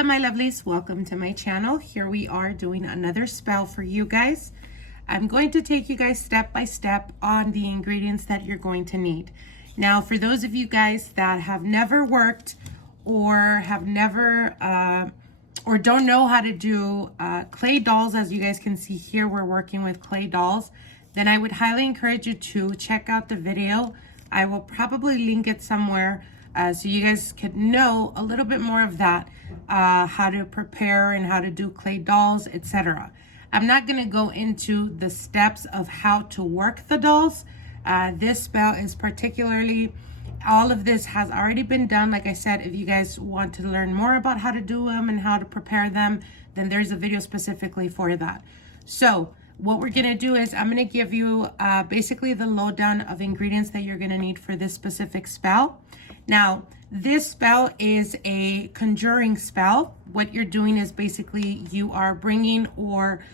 up, my lovelies? Welcome to my channel. Here we are doing another spell for you guys. I'm going to take you guys step by step on the ingredients that you're going to need. Now, for those of you guys that have never worked or have never or don't know how to do clay dolls, as you guys can see here, we're working with clay dolls, then I would highly encourage you to check out the video. I will probably link it somewhere so you guys could know a little bit more of that, how to prepare and how to do clay dolls, etc. I'm not going to go into the steps of how to work the dolls. This spell is particularly, all of this has already been done. Like I said, if you guys want to learn more about how to do them and how to prepare them, then there's a video specifically for that. So what we're going to do is I'm going to give you basically the lowdown of ingredients that you're going to need for this specific spell. Now, this spell is a conjuring spell. What you're doing is basically you are bringing or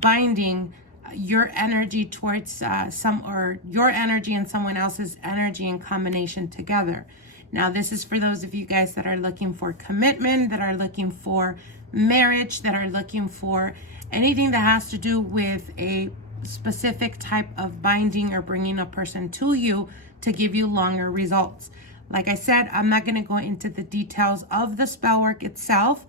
binding your energy towards your energy and someone else's energy in combination together. Now, this is for those of you guys that are looking for commitment, that are looking for marriage, that are looking for anything that has to do with a specific type of binding or bringing a person to you to give you longer results. Like I said, I'm not going to go into the details of the spell work itself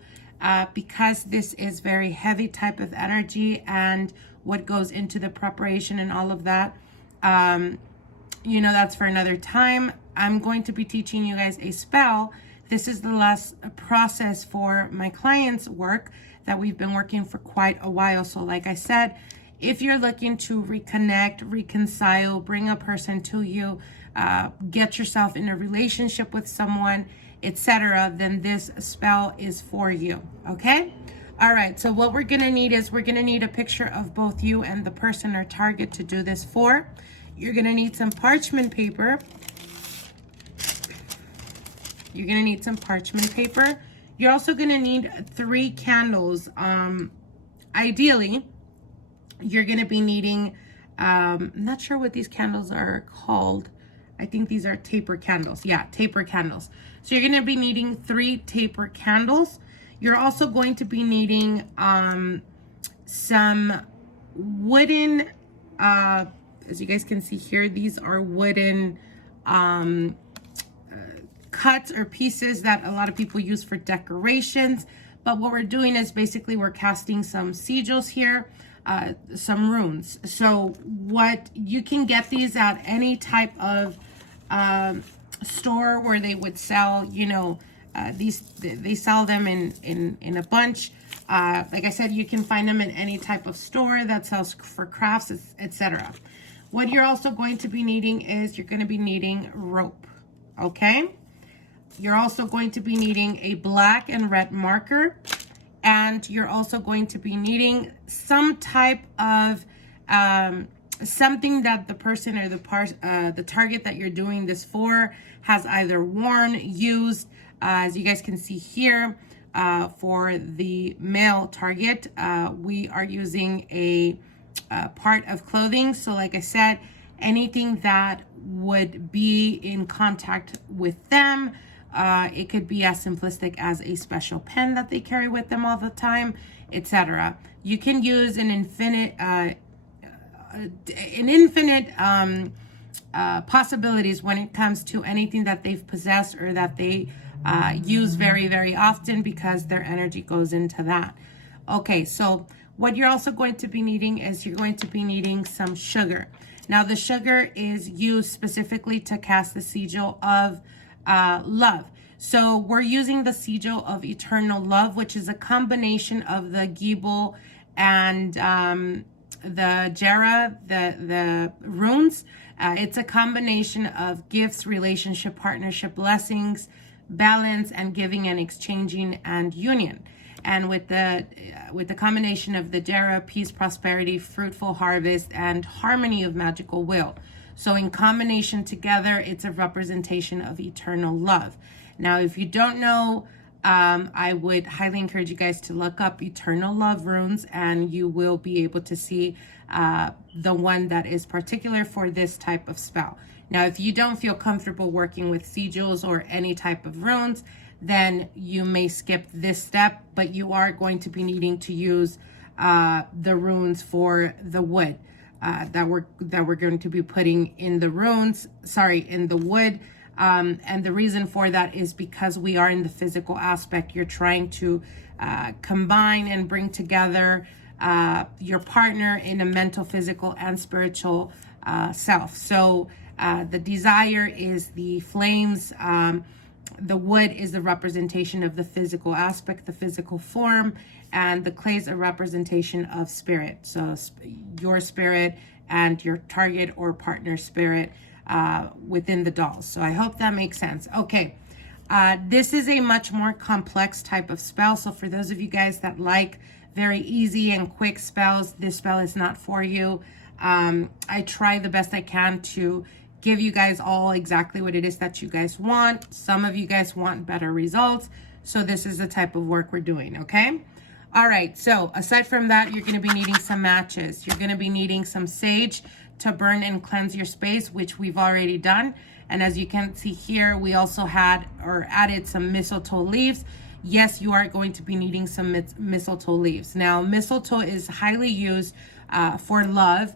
because this is very heavy type of energy and what goes into the preparation and all of that. That's for another time. I'm going to be teaching you guys a spell. This is the last process for my clients' work that we've been working for quite a while. So like I said, if you're looking to reconnect, reconcile, bring a person to you, get yourself in a relationship with someone, etc., then this spell is for you. Okay? All right, so what we're going to need is we're going to need a picture of both you and the person or target to do this for. You're going to need some parchment paper. You're going to need some parchment paper. You're also going to need 3 candles. Ideally, you're going to be needing, I'm not sure what these candles are called. I think these are taper candles. Yeah, taper candles. So you're going to be needing 3 taper candles. You're also going to be needing some wooden, as you guys can see here, these are wooden cuts or pieces that a lot of people use for decorations. But what we're doing is basically we're casting some sigils here, some runes. So what you can get these at any type of store where they would sell, they sell them in a bunch. Like I said, you can find them in any type of store that sells for crafts, etc. What you're also going to be needing is you're going to be needing rope. Okay. You're also going to be needing a black and red marker, and you're also going to be needing some type of something that the person or the target that you're doing this for has either worn, used. As you guys can see here, for the male target, we are using a part of clothing. So like I said, anything that would be in contact with them. It could be as simplistic as a special pen that they carry with them all the time, etc. You can use an infinite possibilities when it comes to anything that they've possessed or that they use very, very often, because their energy goes into that. Okay, so what you're also going to be needing is you're going to be needing some sugar. Now, the sugar is used specifically to cast the sigil of love. So we're using the sigil of eternal love, which is a combination of the guapo and the jera, the runes. It's a combination of gifts, relationship, partnership, blessings, balance, and giving and exchanging and union. And with the combination of the jera, peace, prosperity, fruitful harvest, and harmony of magical will. So in combination together, it's a representation of eternal love. Now, if you don't know, I would highly encourage you guys to look up eternal love runes, and you will be able to see the one that is particular for this type of spell. Now, if you don't feel comfortable working with sigils or any type of runes, then you may skip this step, but you are going to be needing to use the runes for the wood that we're going to be putting in the runes, in the wood. And the reason for that is because we are in the physical aspect. You're trying to combine and bring together your partner in a mental, physical, and spiritual self. So the desire is the flames. The wood is the representation of the physical aspect, the physical form, and the clay is a representation of spirit. So your spirit and your target or partner spirit within the dolls. So I hope that makes sense. Okay, this is a much more complex type of spell. So for those of you guys that like very easy and quick spells, this spell is not for you. I try the best I can to give you guys all exactly what it is that you guys want. Some of you guys want better results. So this is the type of work we're doing, okay? All right, so aside from that, you're gonna be needing some matches. You're gonna be needing some sage to burn and cleanse your space, which we've already done. And as you can see here, we also added some mistletoe leaves. Yes, you are going to be needing some mistletoe leaves. Now, mistletoe is highly used for love,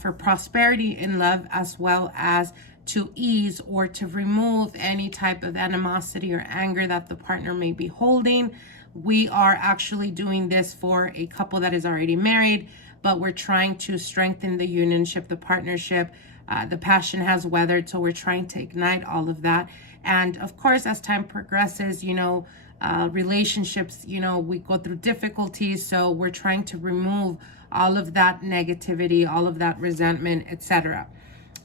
for prosperity in love, as well as to ease or to remove any type of animosity or anger that the partner may be holding. We are actually doing this for a couple that is already married, but we're trying to strengthen the unionship, the partnership. The passion has weathered, so we're trying to ignite all of that. And of course, as time progresses, relationships, we go through difficulties, so we're trying to remove all of that negativity, all of that resentment, etc.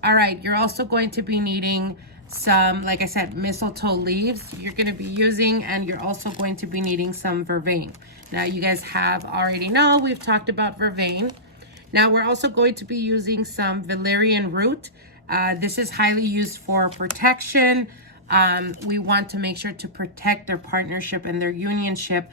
All right, you're also going to be needing some, like I said, mistletoe leaves you're going to be using, and you're also going to be needing some vervain. Now, you guys have already know we've talked about vervain. Now, we're also going to be using some Valerian root. This is highly used for protection. We want to make sure to protect their partnership and their unionship,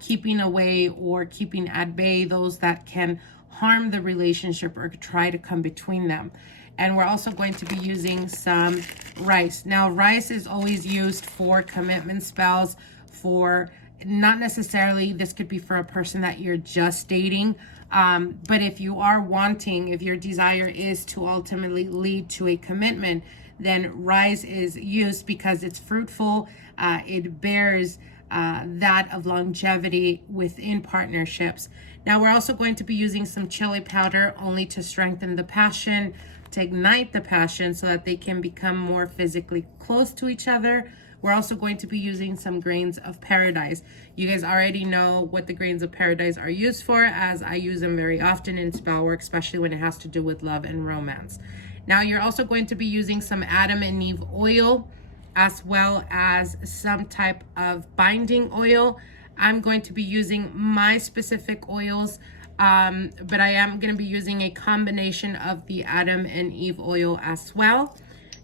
keeping away or keeping at bay those that can harm the relationship or try to come between them. And we're also going to be using some rice. Now, rice is always used for commitment spells, for not necessarily, this could be for a person that you're just dating. But if you are wanting, if your desire is to ultimately lead to a commitment, then rice is used because it's fruitful. It bears that of longevity within partnerships. Now, we're also going to be using some chili powder only to strengthen the passion, to ignite the passion so that they can become more physically close to each other. We're also going to be using some grains of paradise. You guys already know what the grains of paradise are used for, as I use them very often in spell work, especially when it has to do with love and romance. Now, you're also going to be using some Adam and Eve oil, as well as some type of binding oil. I'm going to be using my specific oils, but I am going to be using a combination of the Adam and Eve oil as well.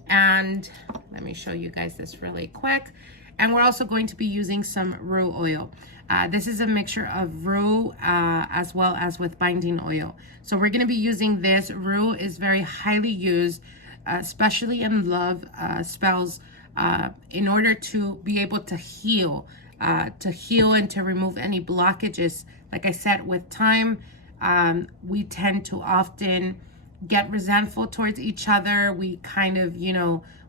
And let me show you guys this really quick. And we're also going to be using some rue oil. This is a mixture of rue as well as with binding oil. So we're going to be using this. Rue is very highly used, especially in love spells, in order to be able to heal and to remove any blockages. Like I said, with time, we tend to often get resentful towards each other. We kind of,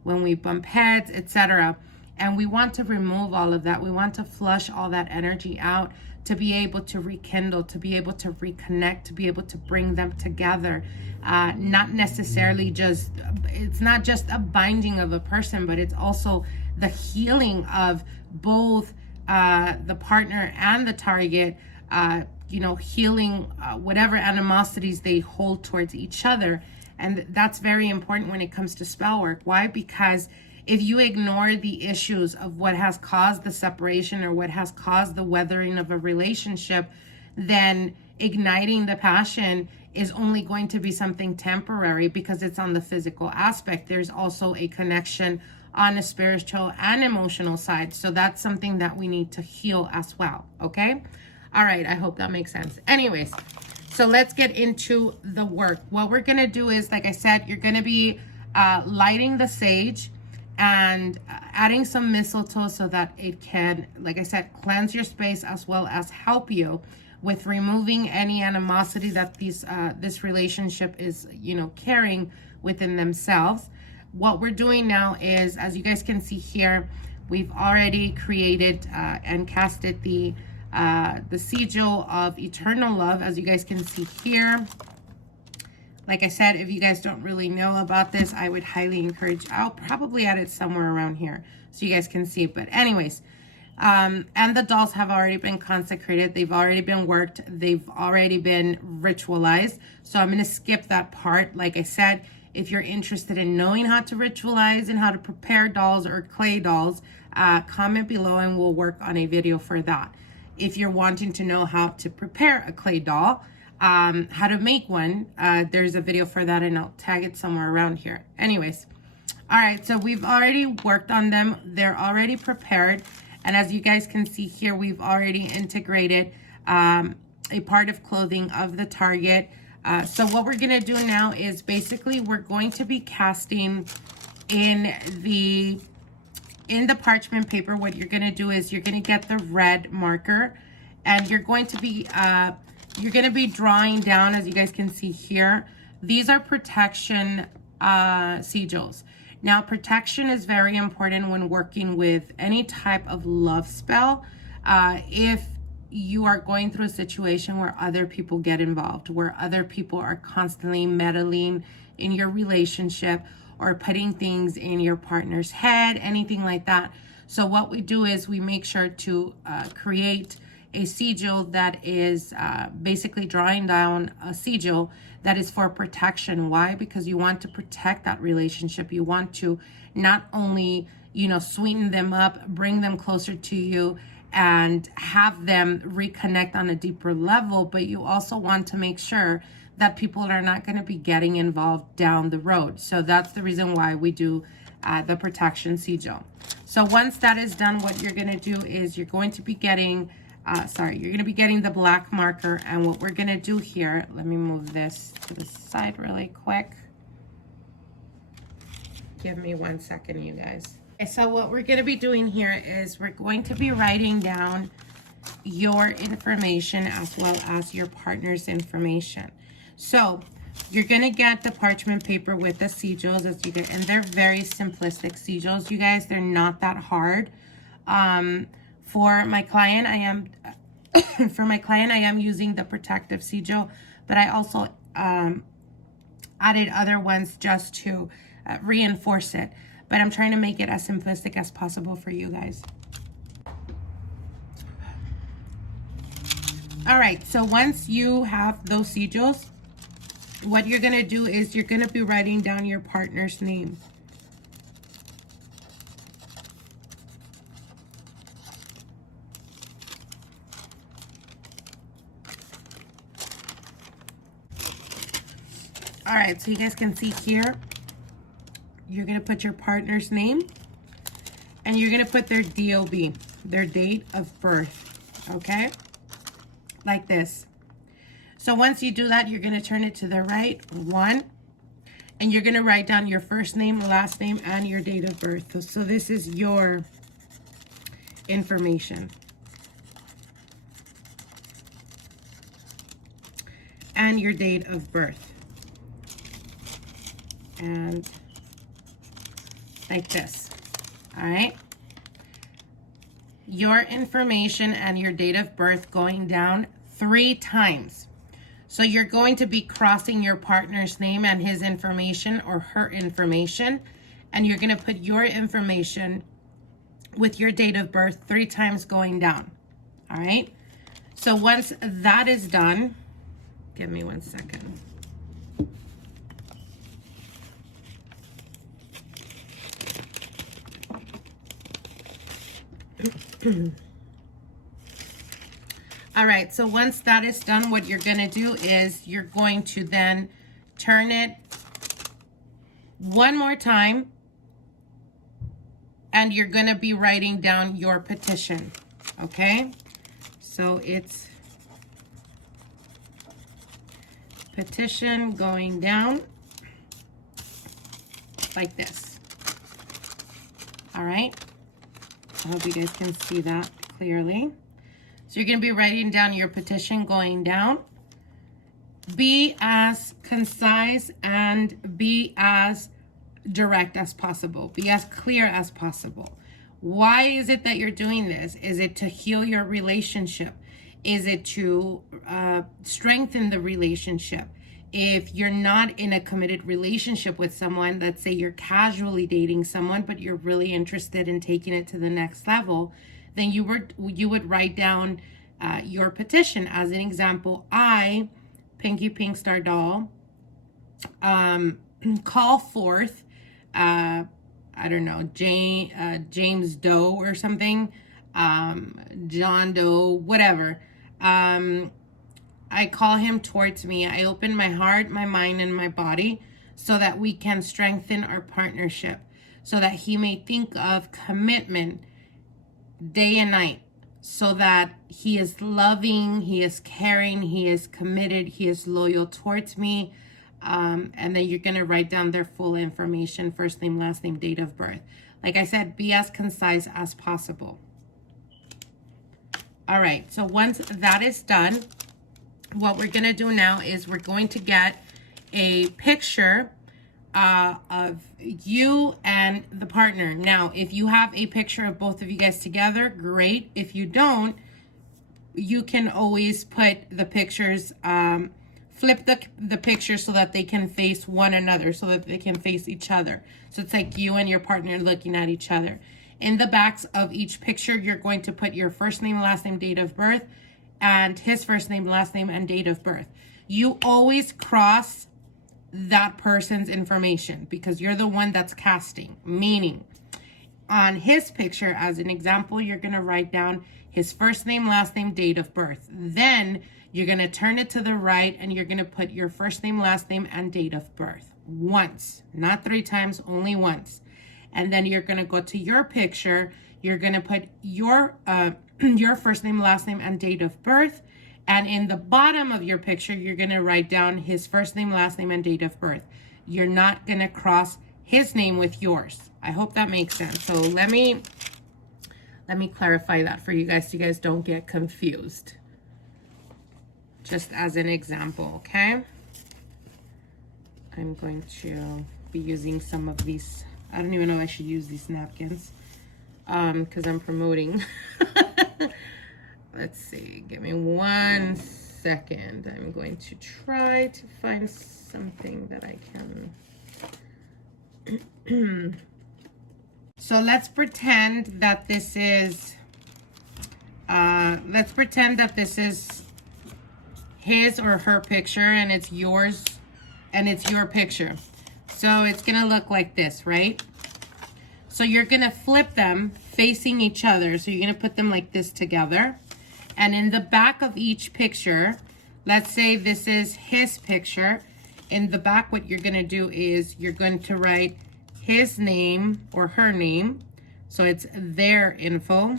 when we bump heads, etc. And we want to remove all of that. We want to flush all that energy out to be able to rekindle, to be able to reconnect, to be able to bring them together. Not necessarily just, it's not just a binding of a person, but it's also the healing of both the partner and the target, healing whatever animosities they hold towards each other. And that's very important when it comes to spell work. Why? Because if you ignore the issues of what has caused the separation or what has caused the weathering of a relationship, then igniting the passion is only going to be something temporary because it's on the physical aspect. There's also a connection on a spiritual and emotional side. So that's something that we need to heal as well. Okay? All right. I hope that makes sense. Anyways, so let's get into the work. What we're going to do is, like I said, you're going to be lighting the sage. And adding some mistletoe so that it can, like I said, cleanse your space as well as help you with removing any animosity that this relationship is, you know, carrying within themselves. What we're doing now is, as you guys can see here, we've already created and casted the sigil of eternal love, as you guys can see here. Like I said, if you guys don't really know about this, I would highly encourage, I'll probably add it somewhere around here so you guys can see. But anyways, and the dolls have already been consecrated. They've already been worked. They've already been ritualized. So I'm going to skip that part. Like I said, if you're interested in knowing how to ritualize and how to prepare dolls or clay dolls, comment below and we'll work on a video for that. If you're wanting to know how to prepare a clay doll, how to make one, there's a video for that and I'll tag it somewhere around here. Anyways, all right, so we've already worked on them. They're already prepared. And as you guys can see here, we've already integrated a part of clothing of the target. So what we're gonna do now is basically we're going to be casting in the parchment paper. What you're gonna do is you're gonna get the red marker and you're going to be drawing down, as you guys can see here. These are protection sigils. Now, protection is very important when working with any type of love spell. If you are going through a situation where other people get involved, where other people are constantly meddling in your relationship or putting things in your partner's head, anything like that. So what we do is we make sure to create a sigil that is basically drawing down a sigil that is for protection. Why? Because you want to protect that relationship. You want to not only, you know, sweeten them up, bring them closer to you and have them reconnect on a deeper level, but you also want to make sure that people are not going to be getting involved down the road. So that's the reason why we do the protection sigil. So once that is done, what you're going to do is you're going to be getting you're going to be getting the black marker. And what we're going to do here, let me move this to the side really quick. Give me 1 second, you guys. Okay, so what we're going to be doing here is we're going to be writing down your information as well as your partner's information. So you're going to get the parchment paper with the sigils, as you get, and they're very simplistic sigils, you guys. They're not that hard. For my client, I am using the protective sigil, but I also added other ones just to reinforce it. But I'm trying to make it as simplistic as possible for you guys. All right, so once you have those sigils, what you're gonna do is you're gonna be writing down your partner's name. All right, so you guys can see here, you're gonna put your partner's name and you're gonna put their DOB, their date of birth, okay? Like this. So once you do that, you're gonna turn it to the right, 1, and you're gonna write down your first name, last name, and your date of birth. So this is your information. And your date of birth. And like this, all right? Your information and your date of birth going down 3 times. So you're going to be crossing your partner's name and his information or her information, and you're gonna put your information with your date of birth 3 times going down, all right? So once that is done, give me 1 second. All right, so once that is done, what you're going to do is you're going to then turn it 1 more time and you're going to be writing down your petition, okay? So it's petition going down like this, all right? I hope you guys can see that clearly. So you're going to be writing down your petition going down. Be as concise and be as direct as possible. Be as clear as possible. Why is it that you're doing this? Is it to heal your relationship? Is it to strengthen the relationship? If you're not in a committed relationship with someone, let's say you're casually dating someone, but you're really interested in taking it to the next level, then you would write down your petition. As an example, I, Pinky Pinkstar doll, call forth, I don't know, James Doe or something, John Doe, whatever. I call him towards me. I open my heart, my mind, and my body so that we can strengthen our partnership, so that he may think of commitment day and night, so that he is loving, he is caring, he is committed, he is loyal towards me. And then you're going to write down their full information, first name, last name, date of birth. Like I said, be as concise as possible. All right, so once that is done, what we're going to do now is we're going to get a picture of you and the partner. Now, if you have a picture of both of you guys together, great. If you don't, you can always put the pictures, flip the pictures so that they can face one another, so that they can face each other. So it's like you and your partner looking at each other. In the backs of each picture, you're going to put your first name, last name, date of birth, and his first name, last name, and date of birth. You always cross that person's information because you're the one that's casting. Meaning, on his picture, as an example, you're going to write down his first name, last name, date of birth. Then you're going to turn it to the right and you're going to put your first name, last name, and date of birth. Once, not 3 times, only once. And then you're going to go to your picture. You're going to put your first name, last name, and date of birth. And in the bottom of your picture, you're going to write down his first name, last name, and date of birth. You're not going to cross his name with yours. I hope that makes sense. So let me clarify that for you guys so you guys don't get confused. Just as an example, okay? I'm going to be using some of these. I don't even know if I should use these napkins because I'm promoting. Let's see. Give me 1 second. I'm going to try to find something that I can. So let's pretend that this is. Let's pretend that this is his or her picture, and it's yours, and it's your picture. So it's gonna look like this, right? So you're gonna flip them facing each other. So you're gonna put them like this together. And in the back of each picture, let's say this is his picture. In the back, what you're gonna do is you're going to write his name or her name. So it's their info,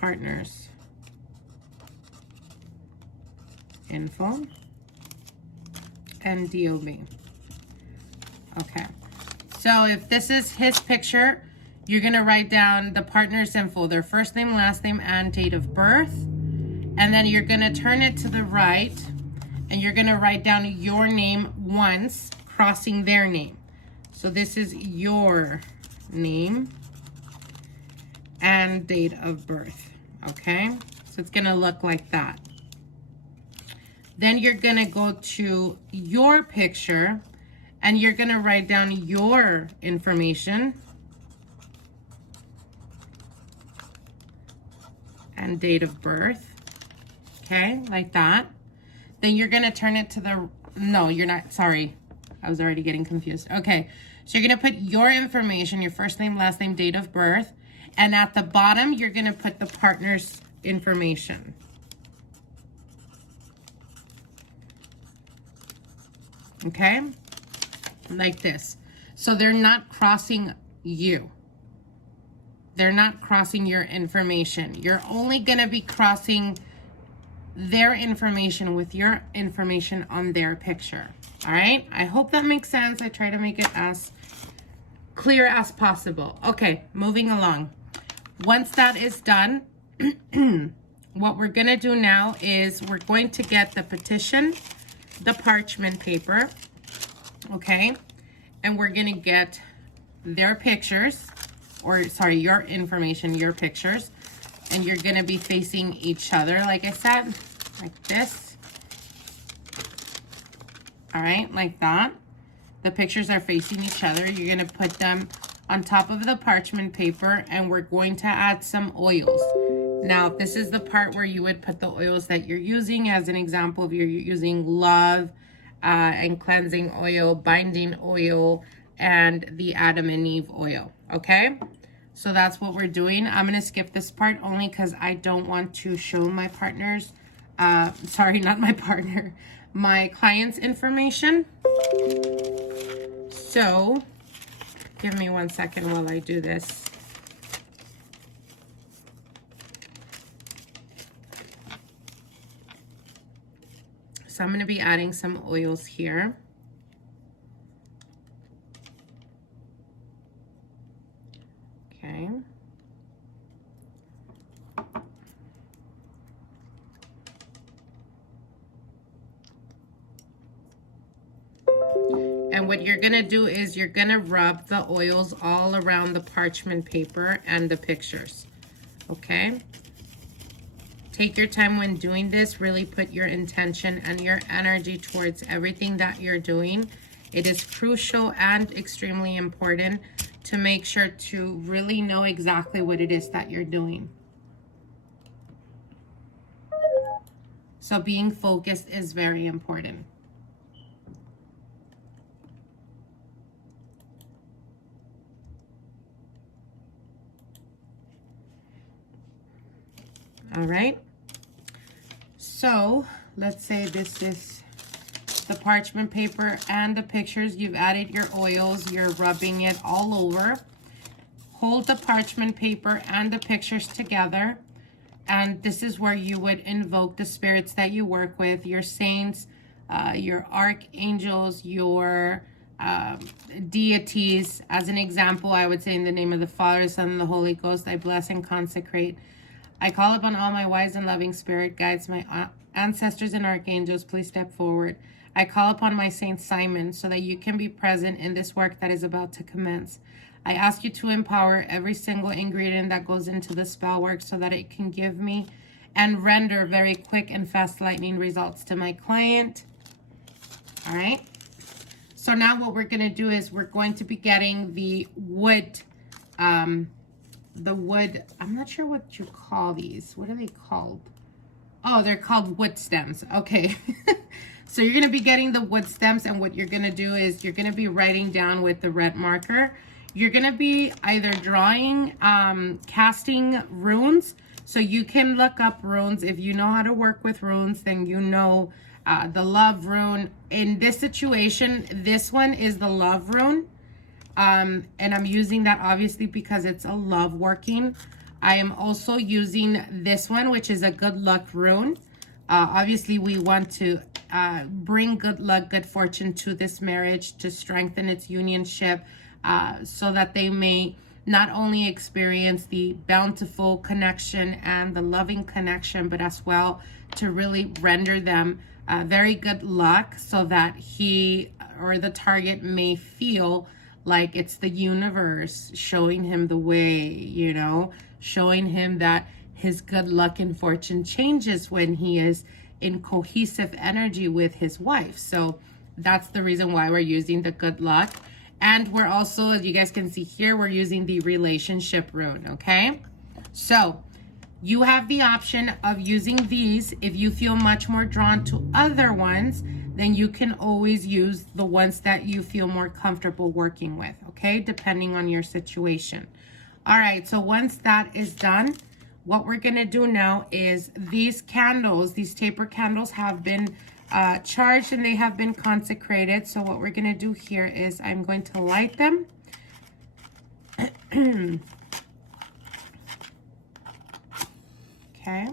partners info, and DOB. Okay, so if this is his picture, you're gonna write down the partner's info, their first name, last name, and date of birth. And then you're gonna turn it to the right and you're gonna write down your name once, crossing their name. So this is your name and date of birth, okay? So it's gonna look like that. Then you're gonna go to your picture and you're gonna write down your information and date of birth, okay, like that. Then you're gonna turn it to the, no, you're not, sorry, I was already getting confused. Okay, so you're gonna put your information, your first name, last name, date of birth, and at the bottom, you're gonna put the partner's information. Okay, like this. So they're not crossing you. They're not crossing your information. You're only gonna be crossing their information with your information on their picture. All right, I hope that makes sense. I try to make it as clear as possible. Okay, moving along. Once that is done, what we're gonna do now is we're going to get the petition, the parchment paper, okay? And we're gonna get their pictures, or sorry, your information, your pictures, and you're gonna be facing each other, like I said, like this. All right, like that. The pictures are facing each other. You're gonna put them on top of the parchment paper, and we're going to add some oils. Now, this is the part where you would put the oils that you're using. As an example, if you're using love and cleansing oil, binding oil, and the Adam and Eve oil, okay? So that's what we're doing. I'm gonna skip this part only because I don't want to show my partners, sorry, not my partner, my client's information. So give me 1 second while I do this. So I'm going to be adding some oils here. Okay. And what you're going to do is you're going to rub the oils all around the parchment paper and the pictures. Okay? Take your time when doing this. Really put your intention and your energy towards everything that you're doing. It is crucial and extremely important to make sure to really know exactly what it is that you're doing. So being focused is very important. All right, so let's say this is the parchment paper and the pictures. You've added your oils, you're rubbing it all over. Hold the parchment paper and the pictures together, and this is where you would invoke the spirits that you work with, your saints, your archangels, your deities. As an example, I would say in the name of the Father, Son, and the Holy Ghost, I bless and consecrate. I call upon all my wise and loving spirit guides, my ancestors and archangels, please step forward. I call upon my Saint Simon so that you can be present in this work that is about to commence. I ask you to empower every single ingredient that goes into the spell work so that it can give me and render very quick and fast lightning results to my client. All right. So now what we're going to do is we're going to be getting the wood, I'm not sure what you call these. What are they called? Oh, they're called wood stems. Okay. So you're going to be getting the wood stems, and what you're going to do is you're going to be writing down with the red marker. You're going to be either drawing, casting runes. So you can look up runes. If you know how to work with runes, then you know the love rune. In this situation, this one is the love rune. And I'm using that obviously because it's a love working. I am also using this one, which is a good luck rune. Obviously, we want to bring good luck, good fortune to this marriage, to strengthen its unionship, so that they may not only experience the bountiful connection and the loving connection, but as well to really render them very good luck, so that he or the target may feel like it's the universe showing him the way, you know, showing him that his good luck and fortune changes when he is in cohesive energy with his wife. So that's the reason why we're using the good luck. And we're also, as you guys can see here, we're using the relationship rune, okay? So you have the option of using these. If you feel much more drawn to other ones, then you can always use the ones that you feel more comfortable working with, okay? Depending on your situation. All right, so once that is done, what we're gonna do now is these candles, these taper candles have been charged and they have been consecrated. So what we're gonna do here is I'm going to light them. Okay.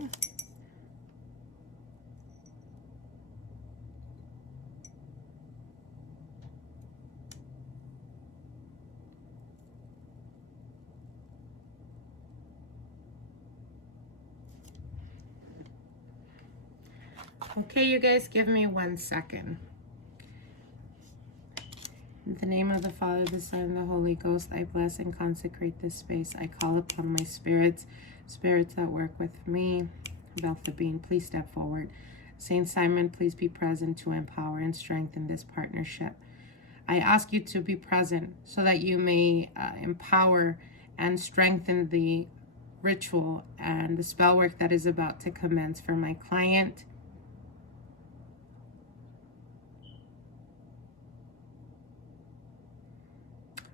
Okay, you guys, give me 1 second. In the name of the Father, the Son, and the Holy Ghost, I bless and consecrate this space. I call upon my spirits that work with me. About the being, please step forward. Saint Simon, please be present to empower and strengthen this partnership. I ask you to be present so that you may empower and strengthen the ritual and the spell work that is about to commence for my client.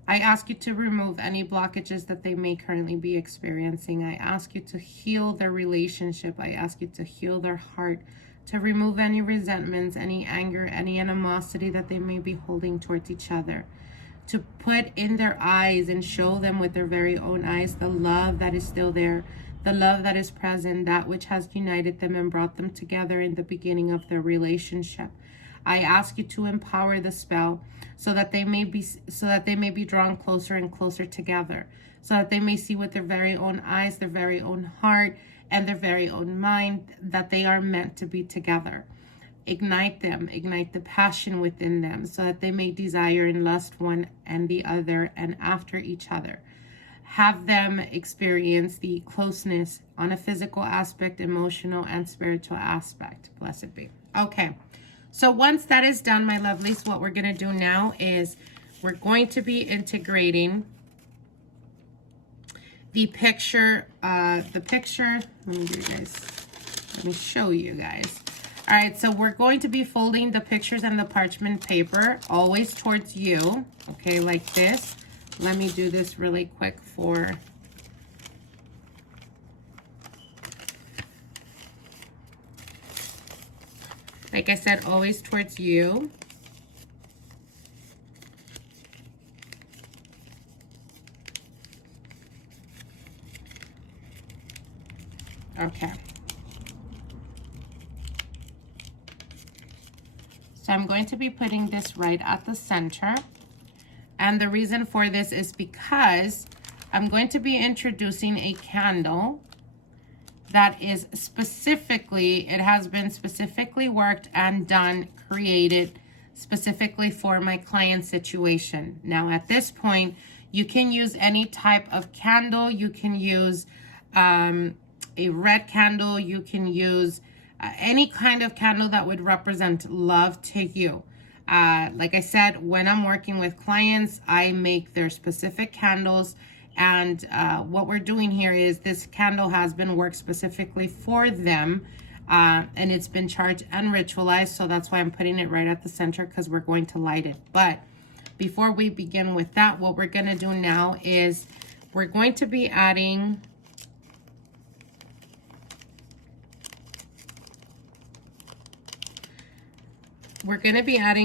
I ask you to remove any blockages that they may currently be experiencing. I ask you to heal their relationship. I ask you to heal their heart, to remove any resentments, any anger, any animosity that they may be holding towards each other, to put in their eyes and show them with their very own eyes the love that is still there, the love that is present, that which has united them and brought them together in the beginning of their relationship. I ask you to empower the spell so that they may be drawn closer and closer together, so that they may see with their very own eyes, their very own heart, and their very own mind that they are meant to be together. Ignite them, ignite the passion within them, so that they may desire and lust one and the other and after each other. Have them experience the closeness on a physical aspect, emotional, and spiritual aspect. Blessed be. Okay. So once that is done, my lovelies, what we're going to do now is we're going to be integrating the picture, let me show you guys. All right, so we're going to be folding the pictures and the parchment paper always towards you, okay, like this. Let me do this really quick for... Like I said, always towards you. Okay. So I'm going to be putting this right at the center. And the reason for this is because I'm going to be introducing a candle that is specifically, it has been specifically worked and done, created specifically for my client situation. Now at this point, you can use any type of candle. You can use a red candle. You can use any kind of candle that would represent love to you. Like I said, when I'm working with clients, I make their specific candles. And what we're doing here is this candle has been worked specifically for them, and it's been charged and ritualized. So that's why I'm putting it right at the center, because we're going to light it. But before we begin with that, what we're going to do now is we're going to be adding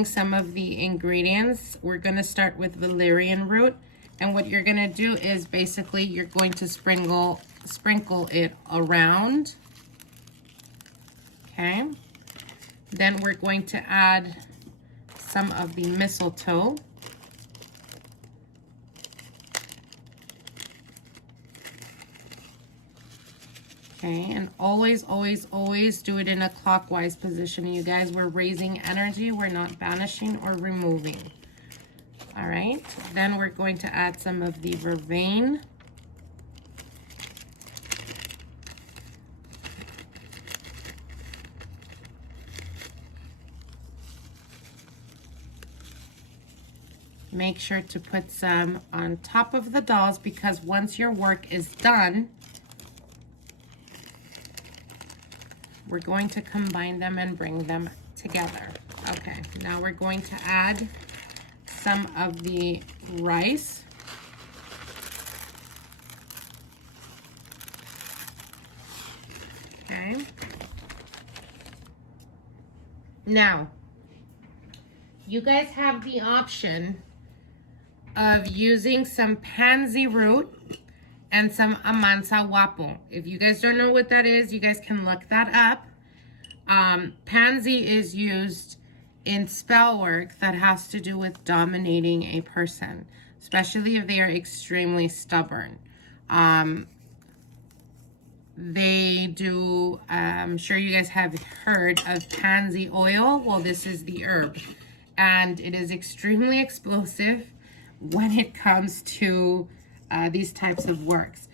some of the ingredients. We're going to start with valerian root. And what you're going to do is basically you're going to sprinkle it around. Okay. Then we're going to add some of the mistletoe. Okay, and always, always, always do it in a clockwise position. You guys, we're raising energy. We're not banishing or removing. All right, then we're going to add some of the vervain. Make sure to put some on top of the dolls, because once your work is done, we're going to combine them and bring them together. Okay, now we're going to add some of the rice. Okay. Now, you guys have the option of using some pansy root and some amansa guapo. If you guys don't know what that is, you guys can look that up. Pansy is used in spell work that has to do with dominating a person, especially if they are extremely stubborn. They do, I'm sure you guys have heard of pansy oil. Well, this is the herb, and it is extremely explosive when it comes to these types of works.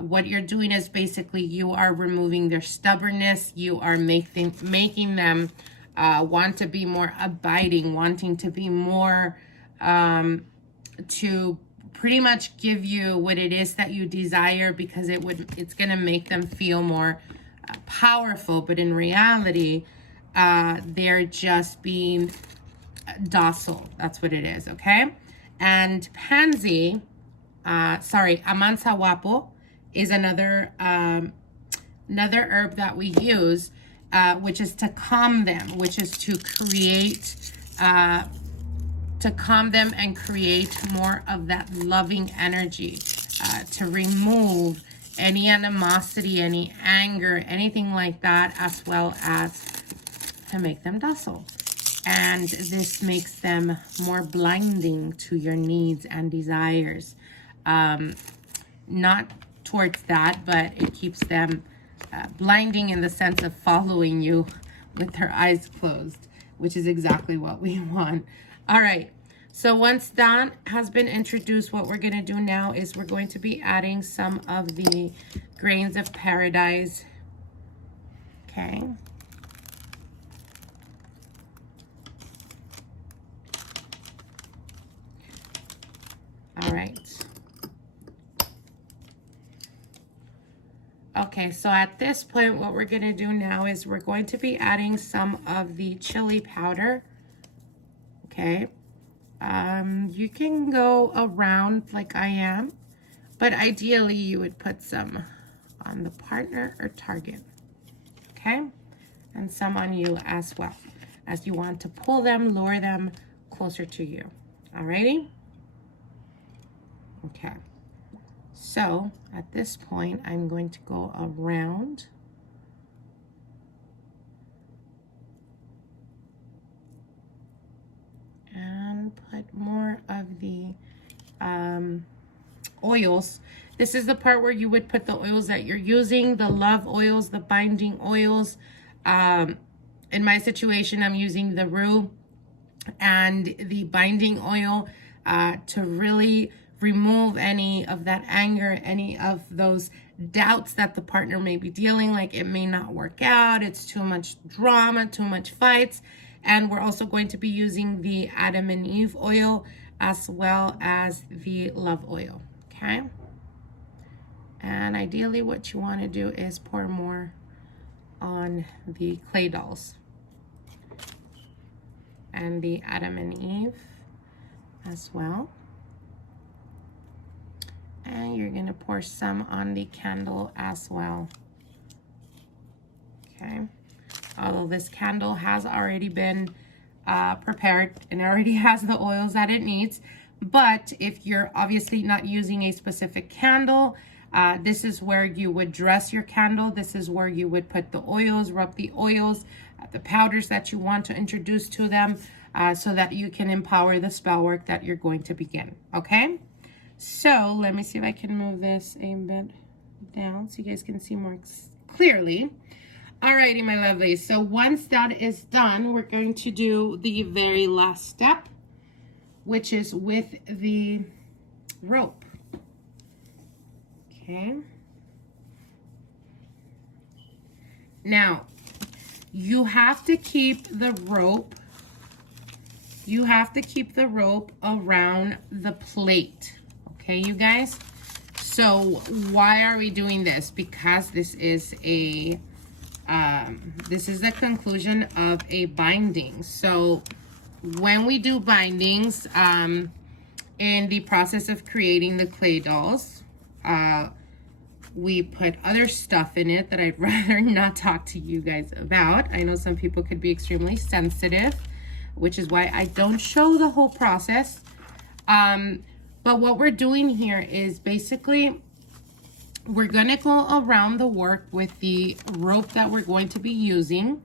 What you're doing is basically you are removing their stubbornness. You are making them want to be more abiding, wanting to be more, to pretty much give you what it is that you desire, because it's going to make them feel more powerful. But in reality, they're just being docile. That's what it is, okay? And pansy, amansa guapo is another herb that we use, which is to calm them, which is to create, to calm them and create more of that loving energy, to remove any animosity, any anger, anything like that, as well as to make them docile. And this makes them more blinding to your needs and desires. Not towards that, but it keeps them blinding in the sense of following you with their eyes closed, which is exactly what we want. All right, so once that has been introduced, what we're going to do now is we're going to be adding some of the grains of paradise. Okay. All right. Okay, so at this point, what we're going to do now is we're going to be adding some of the chili powder. Okay. You can go around like I am, but ideally you would put some on the partner or target. Okay. And some on you as well, as you want to pull them, lure them closer to you. Alrighty. Okay. So at this point, I'm going to go around and put more of the oils. This is the part where you would put the oils that you're using, the love oils, the binding oils. In my situation, I'm using the rue and the binding oil to really remove any of that anger, any of those doubts that the partner may be dealing, like it may not work out, it's too much drama, too much fights. And we're also going to be using the Adam and Eve oil as well as the love oil, okay? And ideally what you want to do is pour more on the clay dolls and the Adam and Eve as well. And you're going to pour some on the candle as well. Okay. Although this candle has already been prepared and already has the oils that it needs. But if you're obviously not using a specific candle, this is where you would dress your candle. This is where you would put the oils, rub the oils, the powders that you want to introduce to them, so that you can empower the spell work that you're going to begin. Okay? So let me see if I can move this a bit down so you guys can see more clearly. Alrighty, my lovelies. So once that is done, we're going to do the very last step, which is with the rope. Okay. Now, you have to keep the rope. You have to keep the rope around the plate. Okay, you guys? So why are we doing this? Because this is the conclusion of a binding. So when we do bindings, in the process of creating the clay dolls, we put other stuff in it that I'd rather not talk to you guys about. I know some people could be extremely sensitive, which is why I don't show the whole process. But what we're doing here is basically we're going to go around the work with the rope that we're going to be using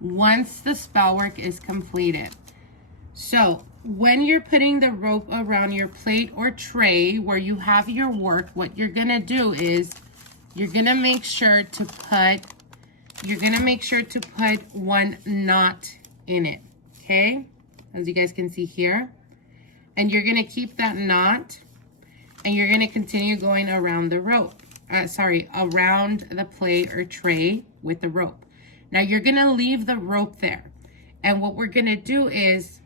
once the spell work is completed. So when you're putting the rope around your plate or tray where you have your work, what you're going to do is you're gonna make sure to put one knot in it, okay? As you guys can see here. And you're gonna keep that knot, and you're gonna continue going around the rope. Around the plate or tray with the rope. Now you're gonna leave the rope there. And what we're gonna do is,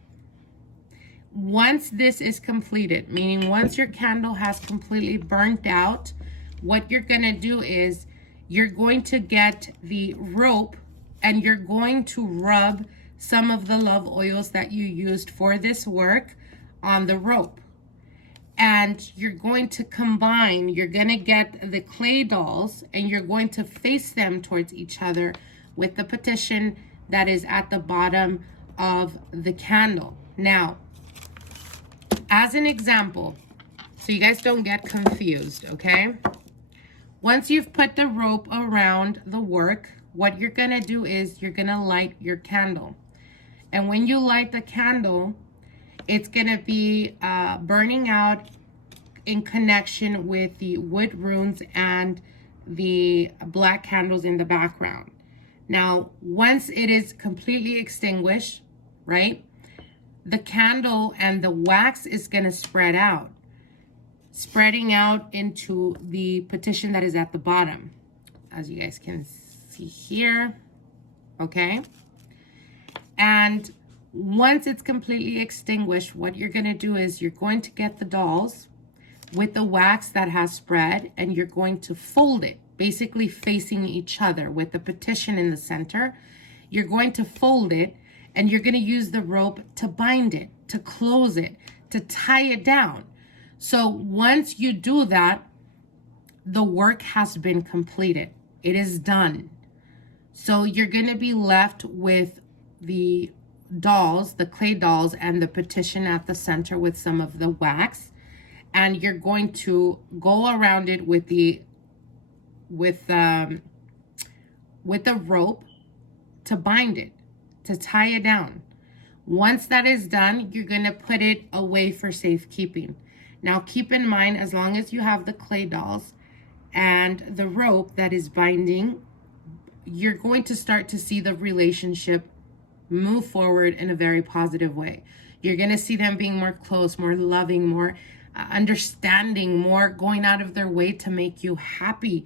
once this is completed, meaning once your candle has completely burnt out, what you're gonna do is you're going to get the rope and you're going to rub some of the love oils that you used for this work on the rope. And you're going to combine, you're going to get the clay dolls and you're going to face them towards each other with the petition that is at the bottom of the candle. Now, as an example, so you guys don't get confused, okay? Once you've put the rope around the work, what you're going to do is you're going to light your candle. And when you light the candle, it's going to be burning out in connection with the wood runes and the black candles in the background. Now, once it is completely extinguished, right, the candle and the wax is going to spread out, spreading out into the petition that is at the bottom, as you guys can see here, okay? And once it's completely extinguished, what you're going to do is you're going to get the dolls with the wax that has spread and you're going to fold it, basically facing each other with the petition in the center. You're going to fold it and you're going to use the rope to bind it, to close it, to tie it down. So once you do that, the work has been completed. It is done. So you're going to be left with the dolls, the clay dolls, and the petition at the center with some of the wax. And you're going to go around it with the rope to bind it, to tie it down. Once that is done, you're going to put it away for safekeeping. Now keep in mind, as long as you have the clay dolls and the rope that is binding, you're going to start to see the relationship move forward in a very positive way. You're going to see them being more close, more loving, more understanding, more going out of their way to make you happy.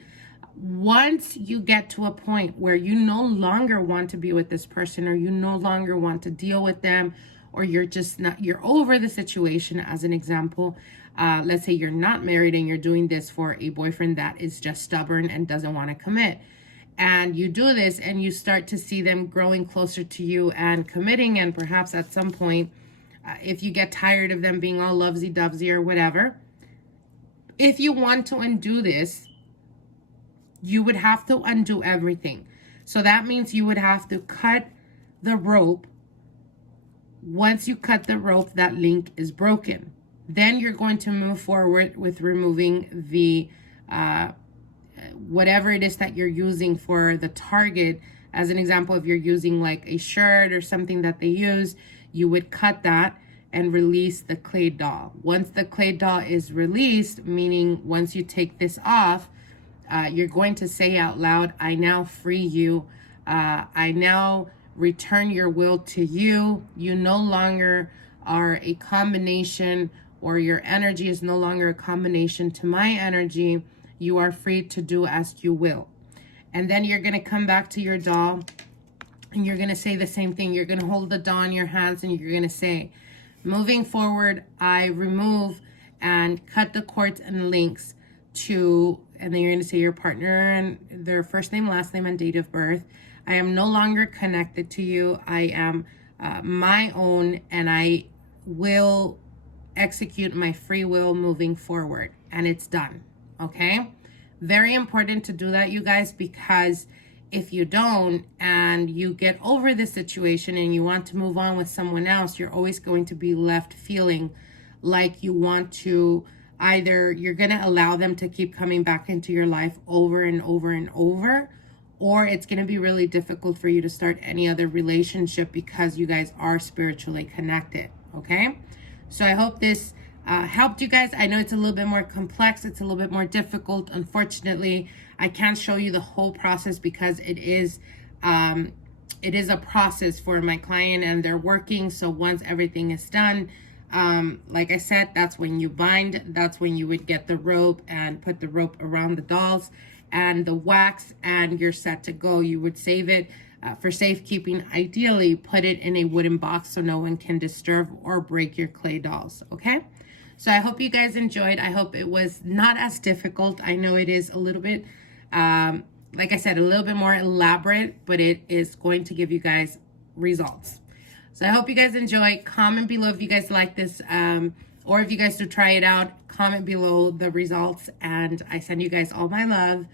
Once you get to a point where you no longer want to be with this person, or you no longer want to deal with them, or you're just not, you're over the situation, as an example, let's say you're not married and you're doing this for a boyfriend that is just stubborn and doesn't want to commit. And you do this and you start to see them growing closer to you and committing, and perhaps at some point, if you get tired of them being all lovesy-dovesy or whatever, if you want to undo this, you would have to undo everything. So that means you would have to cut the rope. Once you cut the rope, that link is broken. Then you're going to move forward with removing the whatever it is that you're using for the target. As an example, if you're using like a shirt or something that they use, you would cut that and release the clay doll. Once the clay doll is released, meaning once you take this off, you're going to say out loud, I now free you. I now return your will to you. You no longer are a combination, or your energy is no longer a combination to my energy. You are free to do as you will. And then you're going to come back to your doll and you're going to say the same thing. You're going to hold the doll in your hands and you're going to say, moving forward, I remove and cut the cords and links to, and then you're going to say your partner and their first name, last name, and date of birth. I am no longer connected to you. I am my own, and I will execute my free will moving forward. And it's done. Okay? Very important to do that, you guys, because if you don't and you get over this situation and you want to move on with someone else, you're always going to be left feeling like you want to either, you're going to allow them to keep coming back into your life over and over and over, or it's going to be really difficult for you to start any other relationship because you guys are spiritually connected. Okay? So I hope this helped you guys. I know it's a little bit more complex. It's a little bit more difficult. Unfortunately, I can't show you the whole process because it is a process for my client, and they're working. So once everything is done, like I said, that's when you bind. That's when you would get the rope and put the rope around the dolls and the wax, and you're set to go. You would save it for safekeeping. Ideally, put it in a wooden box so no one can disturb or break your clay dolls, okay? So I hope you guys enjoyed. I hope it was not as difficult. I know it is a little bit, like I said, a little bit more elaborate, but it is going to give you guys results. So I hope you guys enjoy. Comment below if you guys like this, or if you guys do try it out. Comment below the results, and I send you guys all my love.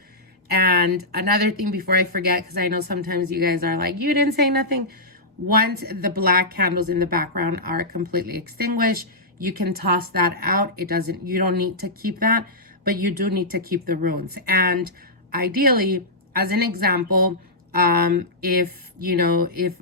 And another thing before I forget, because I know sometimes you guys are like, you didn't say nothing. Once the black candles in the background are completely extinguished, you can toss that out. You don't need to keep that, but you do need to keep the runes. And ideally, as an example, if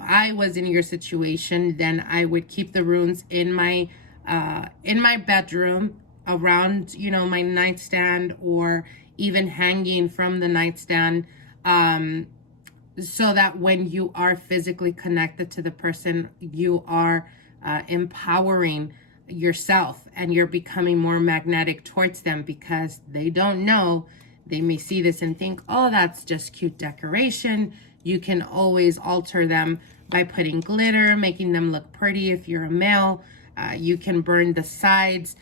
I was in your situation, then I would keep the runes in my bedroom, around, my nightstand, or even hanging from the nightstand, so that when you are physically connected to the person, you are empowering yourself, and you're becoming more magnetic towards them, because they don't know. They may see this and think, oh, that's just cute decoration. You can always alter them by putting glitter, making them look pretty. If you're a male, you can burn the sides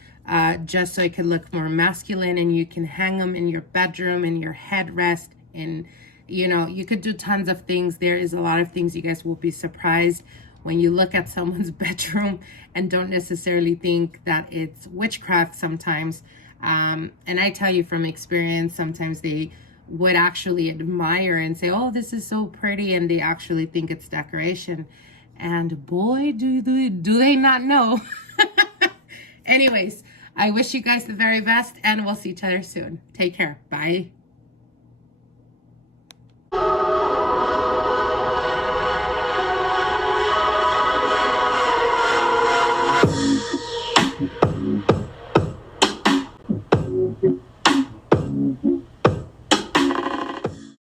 just so it could look more masculine, and you can hang them in your bedroom, in your headrest, and you could do tons of things. There is a lot of things. You guys will be surprised when you look at someone's bedroom and don't necessarily think that it's witchcraft sometimes. And I tell you from experience, sometimes they would actually admire and say, oh, this is so pretty, and they actually think it's decoration. And boy, do they not know. Anyways, I wish you guys the very best, and we'll see each other soon. Take care. Bye.